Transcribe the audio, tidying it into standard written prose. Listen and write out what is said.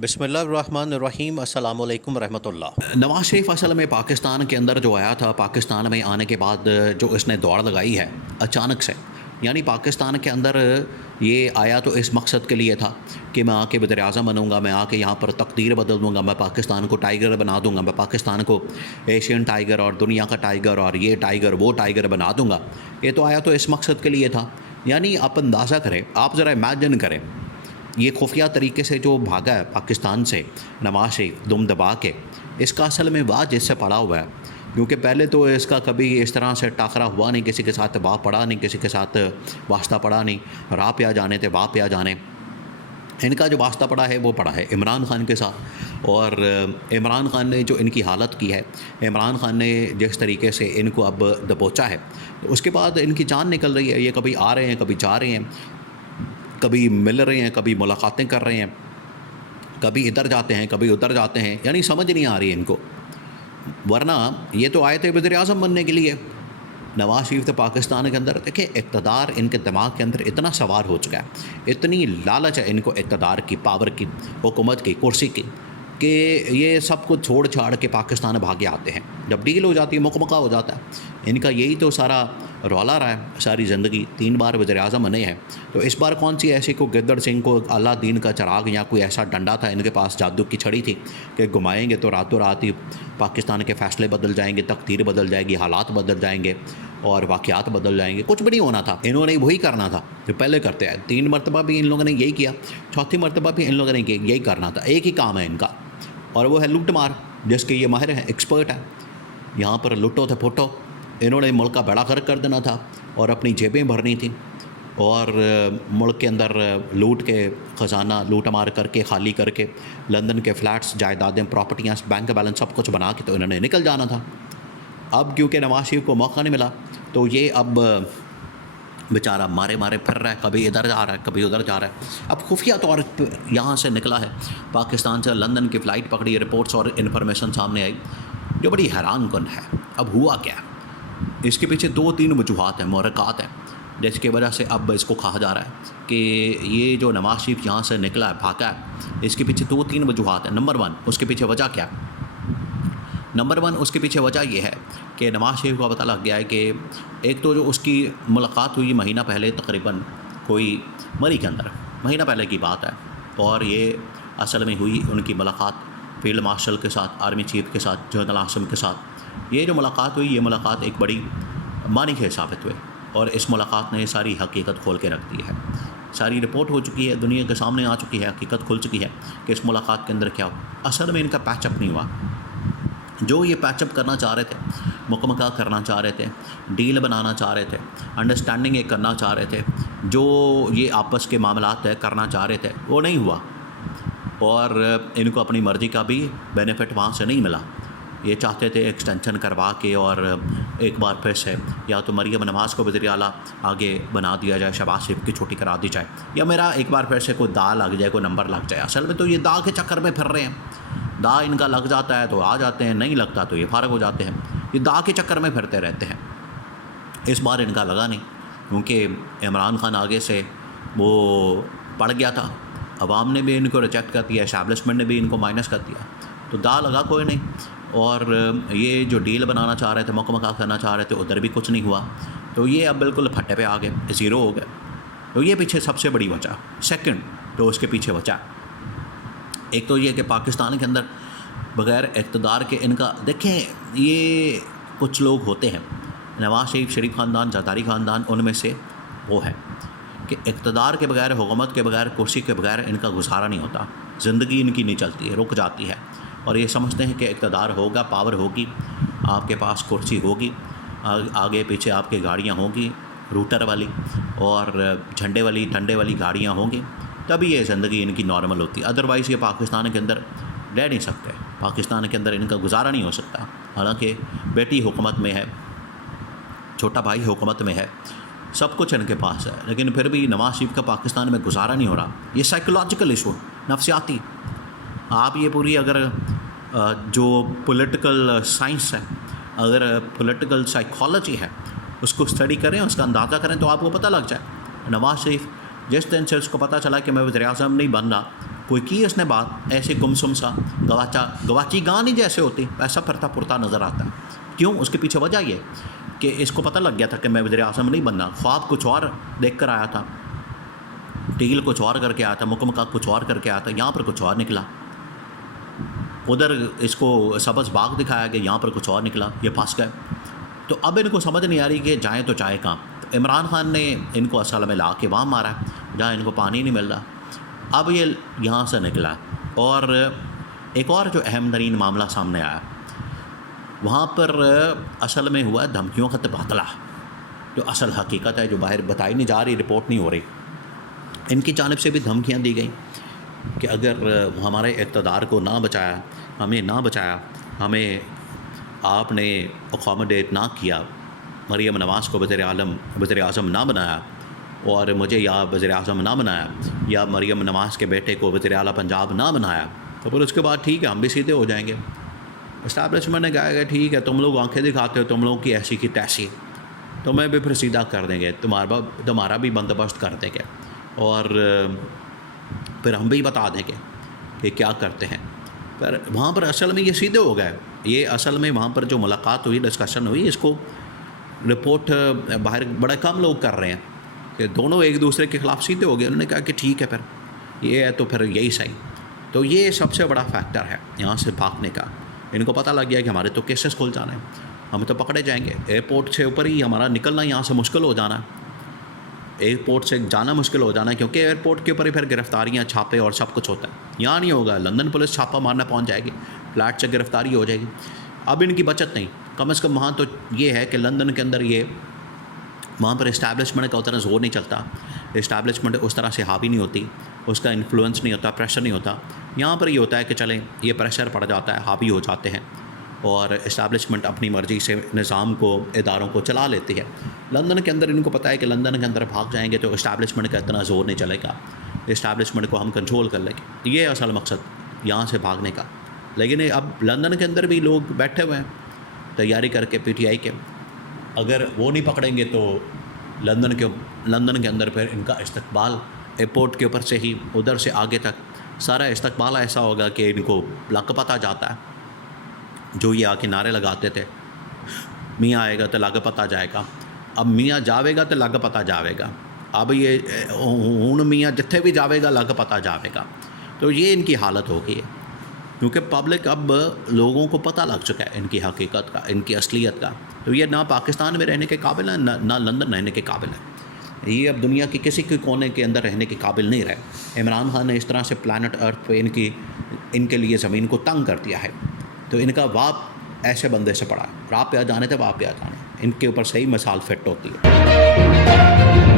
بسم اللہ الرحمن الرحیم، السلام علیکم ورحمۃ اللہ۔ نواز شریف اصل میں پاکستان کے اندر جو آیا تھا، پاکستان میں آنے کے بعد جو اس نے دوڑ لگائی ہے اچانک سے، یعنی پاکستان کے اندر یہ آیا تو اس مقصد کے لیے تھا کہ میں آ کے وزیر اعظم بنوں گا، میں آ کے یہاں پر تقدیر بدل دوں گا، میں پاکستان کو ٹائیگر بنا دوں گا، میں پاکستان کو ایشین ٹائیگر اور دنیا کا ٹائیگر اور یہ ٹائیگر وہ ٹائیگر بنا دوں گا۔ یہ تو آیا تو اس مقصد کے لیے تھا۔ یعنی آپ اندازہ کریں، آپ ذرا امیجن کریں، یہ خفیہ طریقے سے جو بھاگا ہے پاکستان سے نواز شریف دم دبا کے، اس کا اصل میں واج اس سے پڑا ہوا ہے، کیونکہ پہلے تو اس کا کبھی اس طرح سے ٹاکرا ہوا نہیں، کسی کے ساتھ باہ پڑا نہیں، کسی کے ساتھ واسطہ پڑا نہیں، راہ پہ آ جانے تھے واہ پہ آ جانے۔ ان کا جو واسطہ پڑا ہے وہ پڑا ہے عمران خان کے ساتھ، اور عمران خان نے جو ان کی حالت کی ہے، عمران خان نے جس طریقے سے ان کو اب دبوچا ہے، اس کے بعد ان کی جان نکل رہی ہے۔ یہ کبھی آ رہے ہیں، کبھی جا رہے ہیں، کبھی مل رہے ہیں، کبھی ملاقاتیں کر رہے ہیں، کبھی ادھر جاتے ہیں، کبھی ادھر جاتے ہیں، یعنی سمجھ نہیں آ رہی ان کو۔ ورنہ یہ تو آئے تھے وزیر اعظم بننے کے لیے۔ نواز شریف تو پاکستان کے اندر دیکھیں، اقتدار ان کے دماغ کے اندر اتنا سوار ہو چکا ہے، اتنی لالچ ہے ان کو اقتدار کی، پاور کی، حکومت کی، کرسی کی، کہ یہ سب کچھ چھوڑ چھاڑ کے پاکستان بھاگے آتے ہیں۔ جب ڈیل ہو جاتی ہے، مکمکہ ہو جاتا ہے، ان کا یہی تو سارا رولا رہا ہے ساری زندگی۔ 3 بار وزیر اعظم بنے ہیں، تو اس بار کون سی ایسی کو گدڑ سنگھ کو اللہ دین کا چراغ یا کوئی ایسا ڈنڈا تھا ان کے پاس، جادو کی چھڑی تھی کہ گھمائیں گے تو راتوں رات ہی پاکستان کے فیصلے بدل جائیں گے، تقدیر بدل جائے گی، حالات بدل جائیں گے اور واقعات بدل جائیں گے۔ کچھ بھی نہیں ہونا تھا، انہوں نے وہی کرنا تھا جو پہلے کرتے آئے۔ 3 مرتبہ بھی ان لوگوں نے یہی کیا، 4تھی مرتبہ بھی ان لوگوں نے یہی کرنا تھا۔ ایک ہی کام ہے ان کا، اور وہ ہے لوٹ مار، جس کے یہ ماہر ہیں، ایکسپرٹ ہیں۔ یہاں پر لوٹو تھے پھوٹو، انہوں نے ملک کا بیڑا غرق کر دینا تھا اور اپنی جیبیں بھرنی تھیں، اور ملک کے اندر لوٹ کے خزانہ لوٹ مار کر کے، خالی کر کے، لندن کے فلیٹس، جائیدادیں، پراپرٹیاں، بینک بیلنس سب کچھ بنا کے تو انہوں نے نکل جانا تھا۔ اب کیونکہ نواز شریف کو موقع نہیں ملا، تو یہ اب بیچارہ مارے مارے پھر رہا ہے، کبھی ادھر جا رہا ہے، کبھی ادھر جا رہا ہے۔ اب خفیہ طور پہ یہاں سے نکلا ہے، پاکستان سے لندن کی فلائٹ پکڑی، رپورٹس اور انفارمیشن سامنے آئی جو بڑی حیران کن ہے۔ اب ہوا کیا؟ اس کے پیچھے 2-3 وجوہات ہیں، محرکات ہیں، جس کی وجہ سے اب اس کو کہا جا رہا ہے کہ یہ جو نواز شریف یہاں سے نکلا ہے، بھاگا ہے، اس کے پیچھے 2-3 وجوہات ہیں۔ نمبر 1، اس کے پیچھے وجہ کیا ہے؟ نمبر 1، اس کے پیچھے وجہ یہ ہے کہ نواز شریف کو پتہ لگ گیا ہے کہ ایک تو جو اس کی ملاقات ہوئی مہینہ پہلے، تقریباً کوئی مئی کے اندر، مہینہ پہلے کی بات ہے، اور یہ اصل میں ہوئی ان کی ملاقات فیلڈ مارشل کے ساتھ، آرمی چیف کے ساتھ، جنرل عاصم کے ساتھ۔ یہ جو ملاقات ہوئی، یہ ملاقات ایک بڑی معنی خیز ثابت ہوئے، اور اس ملاقات نے ساری حقیقت کھول کے رکھ دی ہے۔ ساری رپورٹ ہو چکی ہے، دنیا کے سامنے آ چکی ہے، حقیقت کھل چکی ہے کہ اس ملاقات کے اندر کیا ہوا۔ اصل میں ان کا پیچ اپ نہیں ہوا۔ جو یہ پیچ اپ کرنا چاہ رہے تھے، مکمکہ کرنا چاہ رہے تھے، ڈیل بنانا چاہ رہے تھے، انڈرسٹینڈنگ ایک کرنا چاہ رہے تھے، جو یہ آپس کے معاملات طے کرنا چاہ رہے تھے، وہ نہیں ہوا، اور ان کو اپنی مرضی کا بھی بینیفٹ وہاں سے نہیں ملا۔ یہ چاہتے تھے ایکسٹینشن کروا کے اور ایک بار پھر سے یا تو مریم نواز کو وزیر اعلیٰ آگے بنا دیا جائے، شہباز شریف کی چھٹی کرا دی جائے، یا میرا ایک بار پھر سے کوئی دا لگ جائے، کوئی نمبر لگ جائے۔ اصل میں تو یہ دا کے چکر میں پھر رہے ہیں، دا ان کا لگ جاتا ہے تو آ جاتے ہیں، نہیں لگتا تو یہ فارغ ہو جاتے ہیں، یہ دا کے چکر میں پھرتے رہتے ہیں۔ اس بار ان کا لگا نہیں، کیونکہ عمران خان آگے سے وہ پڑ گیا تھا، عوام نے بھی ان کو ریجیکٹ کر دیا، اسٹیبلشمنٹ نے بھی ان کو مائنس کر دیا، تو دا لگا کوئی نہیں۔ اور یہ جو ڈیل بنانا چاہ رہے تھے، مکمکہ کرنا چاہ رہے تھے، ادھر بھی کچھ نہیں ہوا، تو یہ اب بالکل پھٹے پہ آ گئے، زیرو ہو گئے۔ تو یہ پیچھے سب سے بڑی وجہ۔ سیکنڈ تو اس کے پیچھے وجہ، ایک تو یہ کہ پاکستان کے اندر بغیر اقتدار کے ان کا، دیکھیں یہ کچھ لوگ ہوتے ہیں، نواز شریف خاندان، زرداری خاندان، ان میں سے وہ ہے کہ اقتدار کے بغیر، حکومت کے بغیر، کرسی کے بغیر ان کا گزارا نہیں ہوتا، زندگی ان کی نہیں چلتی ہے، رک جاتی ہے، اور یہ سمجھتے ہیں کہ اقتدار ہوگا، پاور ہوگی، آپ کے پاس کرسی ہوگی، آگے پیچھے آپ کی گاڑیاں ہوں گی، روٹر والی اور جھنڈے والی، ڈنڈے والی گاڑیاں ہوں گی، تبھی یہ زندگی ان کی نارمل ہوتی ہے۔ ادروائز یہ پاکستان کے اندر رہ نہیں سکتے، پاکستان کے اندر ان کا گزارا نہیں ہو سکتا۔ حالانکہ بیٹی حکومت میں ہے، چھوٹا بھائی حکومت میں ہے، سب کچھ ان کے پاس ہے، لیکن پھر بھی نواز شریف کا پاکستان میں گزارا نہیں ہو رہا۔ یہ سائیکولوجیکل ایشو، نفسیاتی۔ آپ یہ پوری اگر جو پولیٹیکل سائنس ہے، اگر پولیٹیکل سائیکالوجی ہے، اس کو اسٹڈی کریں، اس کا اندازہ کریں، تو آپ کو پتہ لگ جائے۔ نواز شریف جس دن سے اس کو پتہ چلا کہ میں وزیر اعظم نہیں بننا، کوئی کی اس نے بات ایسے گمسم سا گواچی گاں نہیں جیسے ہوتی ایسا پھرتا پھرتا نظر آتا ہے. کیوں؟ اس کے پیچھے وجہ یہ کہ اس کو پتہ لگ گیا تھا کہ میں وزیر اعظم نہیں بننا. خواب کچھ اور دیکھ کر آیا تھا, ڈیل کچھ اور کر کے آیا تھا, مکمل کچھ اور کر کے آیا تھا, یہاں پر کچھ اور نکلا. ادھر اس کو سبز باغ دکھایا کہ یہاں پر کچھ اور نکلا, یہ پھنس گئے. تو اب ان کو سمجھ نہیں آ رہی کہ جائیں تو جائیں کہاں. عمران خان نے ان کو اصل میں لا کے وہاں مارا جہاں ان کو پانی نہیں مل رہا. اب یہ یہاں سے نکلا. اور ایک اور جو اہم ترین معاملہ سامنے آیا, وہاں پر اصل میں ہوا دھمکیوں کا تبادلہ, جو اصل حقیقت ہے جو باہر بتائی نہیں جا رہی, رپورٹ نہیں ہو رہی. ان کی جانب سے بھی دھمکیاں دی گئیں کہ اگر ہمارے اقتدار کو نہ بچایا, ہمیں نہ بچایا, ہمیں آپ نے اکاموڈیٹ نہ کیا, مریم نواز کو وزیر اعظم نہ بنایا, اور مجھے یا وزیر اعظم نہ بنایا, یا مریم نواز کے بیٹے کو وزیر اعلیٰ پنجاب نہ بنایا, تو پھر اس کے بعد ٹھیک ہے ہم بھی سیدھے ہو جائیں گے. اسٹیبلشمنٹ نے کہا کہ ٹھیک ہے تم لوگ آنکھیں دکھاتے ہو, تم لوگوں کی ایسی کی تیسی, تو میں بھی پھر سیدھا کر دیں گے, تمہارا بھی بندوبست کر دیں گے, اور پھر ہم بھی بتا دیں گے کہ کیا کرتے ہیں. پر وہاں پر اصل میں یہ سیدھے ہو گئے. یہ اصل میں وہاں پر جو ملاقات ہوئی, ڈسکشن ہوئی, اس کو رپورٹ باہر بڑے کم لوگ کر رہے ہیں کہ دونوں ایک دوسرے کے خلاف سیدھے ہو گئے. انہوں نے کہا کہ ٹھیک ہے پھر یہ ہے تو پھر یہی صحیح. تو یہ سب سے بڑا فیکٹر ہے یہاں سے بھاگنے کا. ان کو پتہ لگ گیا کہ ہمارے تو کیسز کھل جانے ہیں, ہم تو پکڑے جائیں گے. ایئرپورٹ سے اوپر ہی ہمارا نکلنا یہاں سے مشکل ہو جانا ہے, ایئرپورٹ سے جانا مشکل ہو جانا ہے, کیونکہ ایئرپورٹ کے اوپر ہی پھر گرفتاریاں, چھاپے اور سب کچھ ہوتا ہے. یہاں نہیں ہوگا, لندن پولیس چھاپا مارنا پہنچ جائے گی, فلیٹ سے گرفتاری ہو جائے گی. اب ان کی بچت نہیں, کم از کم وہاں تو یہ ہے کہ لندن کے اندر یہ وہاں پر اسٹیبلشمنٹ کا اتنا زور نہیں چلتا, اسٹیبلشمنٹ اس طرح سے حاوی نہیں ہوتی, اس کا انفلوئنس نہیں ہوتا, پریشر نہیں ہوتا. یہاں پر یہ ہوتا ہے کہ چلیں یہ پریشر پڑ جاتا ہے, حاوی ہو جاتے ہیں, اور اسٹیبلشمنٹ اپنی مرضی سے نظام کو, اداروں کو چلا لیتی ہے. لندن کے اندر ان کو پتہ ہے کہ لندن کے اندر بھاگ جائیں گے تو اسٹیبلشمنٹ کا اتنا زور نہیں چلے گا, اسٹیبلشمنٹ کو ہم کنٹرول کر لیں گے. یہ اصل مقصد یہاں سے بھاگنے کا. لیکن اب لندن کے اندر بھی لوگ بیٹھے ہوئے ہیں تیاری کر کے پی ٹی آئی کے. اگر وہ نہیں پکڑیں گے تو لندن کے اندر پھر ان کا استقبال ایئرپورٹ کے اوپر سے ہی ادھر سے آگے تک سارا استقبال ایسا ہوگا کہ ان کو لگ پتہ جاتا ہے. جو یہ آ کے نعرے لگاتے تھے, میاں آئے گا تو لگ پتہ جائے گا, اب میاں جاوے گا تو لگ پتہ جاوے گا, اب یہ ہوں میاں جتھے بھی جاوے گا لگ پتہ جاوے گا. تو یہ ان کی حالت ہو گئی ہے, کیونکہ پبلک اب لوگوں کو پتہ لگ چکا ہے ان کی حقیقت کا, ان کی اصلیت کا. تو یہ نہ پاکستان میں رہنے کے قابل ہے, نہ لندن رہنے کے قابل ہے. یہ اب دنیا کی کسی کے کونے کے اندر رہنے کے قابل نہیں رہے. عمران خان نے اس طرح سے پلانٹ ارتھ پہ ان کے لیے زمین کو تنگ کر دیا ہے. تو ان کا واپ ایسے بندے سے پڑا ہے, راہ پہ آ جانے تھے واپ پہ آ جانے, ان کے اوپر صحیح مثال فٹ ہوتی ہے.